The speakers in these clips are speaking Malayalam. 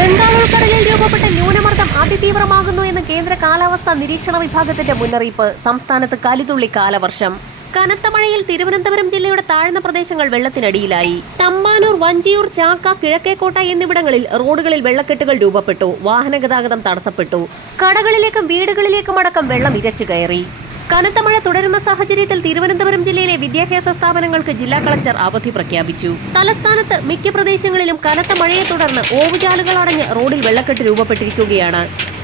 ബംഗാൾ ഉൾക്കടലിൽ രൂപപ്പെട്ട ന്യൂനമർദ്ദം അതിതീവ്രമാകുന്നു എന്ന് കേന്ദ്ര കാലാവസ്ഥാ നിരീക്ഷണ വിഭാഗത്തിന്റെ മുന്നറിയിപ്പ്. സംസ്ഥാനത്ത് കലിതുള്ളി കാലവർഷം. കനത്ത മഴയിൽ തിരുവനന്തപുരം ജില്ലയുടെ താഴ്ന്ന പ്രദേശങ്ങൾ വെള്ളത്തിനടിയിലായി. തമ്പാനൂർ, വഞ്ചിയൂർ, ചാക്ക, കിഴക്കേക്കോട്ട എന്നിവിടങ്ങളിൽ റോഡുകളിൽ വെള്ളക്കെട്ടുകൾ രൂപപ്പെട്ടു. വാഹന ഗതാഗതം തടസ്സപ്പെട്ടു. കടകളിലേക്കും വീടുകളിലേക്കും അടക്കം വെള്ളം ഇരച്ചു കയറി. കനത്ത മഴ തുടരുന്ന സാഹചര്യത്തിൽ തിരുവനന്തപുരം ജില്ലയിലെ വിദ്യാഭ്യാസ സ്ഥാപനങ്ങൾക്ക് ജില്ലാ കളക്ടർ അവധി പ്രഖ്യാപിച്ചു. തലസ്ഥാനത്ത് മിക്ക പ്രദേശങ്ങളിലും കനത്ത മഴയെ തുടർന്ന് ഓവുചാലുകൾ അടഞ്ഞ് റോഡിൽ വെള്ളക്കെട്ട് രൂപപ്പെട്ടിരിക്കുകയാണ്.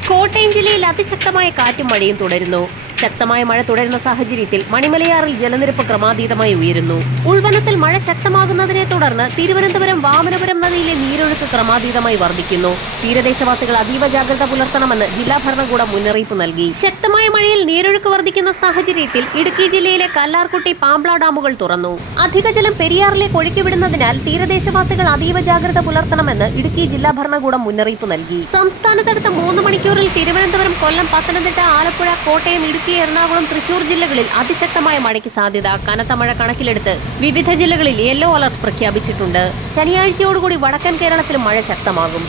കോട്ടയം ജില്ലയിൽ അതിശക്തമായ കാറ്റും മഴയും തുടരുന്നു. ശക്തമായ മഴ തുടരുന്ന സാഹചര്യത്തിൽ മണിമലയാറിൽ ജലനിരപ്പ് ക്രമാതീതമായി ഉയരുന്നു. ഉൾവനത്തിൽ മഴ ശക്തമാകുന്നതിനെ തുടർന്ന് തിരുവനന്തപുരം വാമനപുരം നദിയിലെ നീരൊഴുക്ക് ക്രമാതീതമായി വർദ്ധിക്കുന്നു. തീരദേശവാസികൾ അതീവ ജാഗ്രത പുലർത്തണമെന്ന് ജില്ലാ ഭരണകൂടം മുന്നറിയിപ്പ് നൽകി. ശക്തമായ മഴയിൽ നീരൊഴുക്ക് വർദ്ധിക്കുന്ന സാഹചര്യത്തിൽ ഇടുക്കി ജില്ലയിലെ കല്ലാർകുട്ടി, പാംബ്ല ഡാമുകൾ തുറന്നു. അധിക ജലം പെരിയാറിലേക്ക് ഒഴുക്കിവിടുന്നതിനാൽ തീരദേശവാസികൾ അതീവ ജാഗ്രത പുലർത്തണമെന്ന് ഇടുക്കി ജില്ലാ ഭരണകൂടം മുന്നറിയിപ്പ് നൽകി. സംസ്ഥാനത്തടുത്ത 3 മണിക്കൂറിൽ തിരുവനന്തപുരം, കൊല്ലം, പത്തനംതിട്ട, ആലപ്പുഴ, കോട്ടയം, ഇടുക്കി, എറണാകുളം, തൃശൂർ ജില്ലകളിൽ അതിശക്തമായ മഴയ്ക്ക് സാധ്യത. കനത്ത മഴ കണക്കിലെടുത്ത് വിവിധ ജില്ലകളിൽ യെല്ലോ അലർട്ട് പ്രഖ്യാപിച്ചിട്ടുണ്ട്. ശനിയാഴ്ചയോടുകൂടി വടക്കൻ കേരളത്തിൽ മഴ ശക്തമാകും.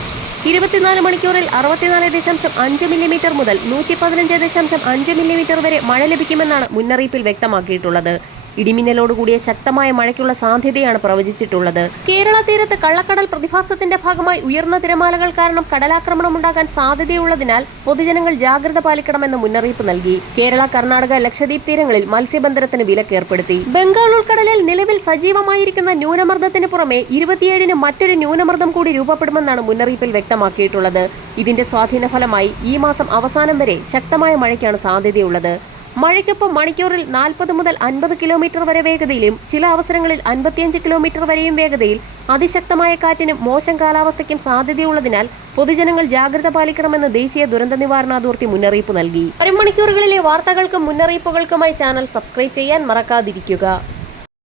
24 മണിക്കൂറിൽ 64.5 മില്ലിമീറ്റർ മുതൽ 115.5 മില്ലിമീറ്റർ വരെ മഴ ലഭിക്കുമെന്നാണ് മുന്നറിയിപ്പിൽ വ്യക്തമാക്കിയിട്ടുള്ളത്. ഇടിമിന്നലോടുകൂടിയ ശക്തമായ മഴയ്ക്കുള്ള സാധ്യതയാണ് പ്രവചിച്ചിട്ടുള്ളത്. കേരള തീരത്ത് കള്ളക്കടൽ പ്രതിഭാസത്തിന്റെ ഭാഗമായി ഉയർന്ന തിരമാലകൾ കാരണം കടലാക്രമണം ഉണ്ടാകാൻ സാധ്യതയുള്ളതിനാൽ പൊതുജനങ്ങൾ ജാഗ്രത പാലിക്കണമെന്ന് മുന്നറിയിപ്പ് നൽകി. കേരള, കർണാടക, ലക്ഷദ്വീപ് തീരങ്ങളിൽ മത്സ്യബന്ധനത്തിന് വിലക്കേർപ്പെടുത്തി. ബംഗാൾ ഉൾക്കടലിൽ നിലവിൽ സജീവമായിരിക്കുന്ന ന്യൂനമർദ്ദത്തിന് പുറമെ 27-ന് മറ്റൊരു ന്യൂനമർദ്ദം കൂടി രൂപപ്പെടുമെന്നാണ് മുന്നറിയിപ്പിൽ വ്യക്തമാക്കിയിട്ടുള്ളത്. ഇതിന്റെ സ്വാധീന ഫലമായി ഈ മാസം അവസാനം വരെ ശക്തമായ മഴയ്ക്കാണ് സാധ്യതയുള്ളത്. മഴയ്ക്കൊപ്പം മണിക്കൂറിൽ 40 മുതൽ 50 കിലോമീറ്റർ വരെ വേഗതയിലും ചില അവസരങ്ങളിൽ 55 കിലോമീറ്റർ വരെയും വേഗതയിൽ അതിശക്തമായ കാറ്റിനും മോശം കാലാവസ്ഥയ്ക്കും സാധ്യതയുള്ളതിനാൽ പൊതുജനങ്ങൾ ജാഗ്രത പാലിക്കണമെന്ന് ദേശീയ ദുരന്ത നിവാരണ അതോറിറ്റി മുന്നറിയിപ്പ് നൽകി. 1 മണിക്കൂറുകളിലെ വാർത്തകൾക്കും മുന്നറിയിപ്പുകൾക്കുമായി ചാനൽ സബ്സ്ക്രൈബ് ചെയ്യാൻ മറക്കാതിരിക്കുക.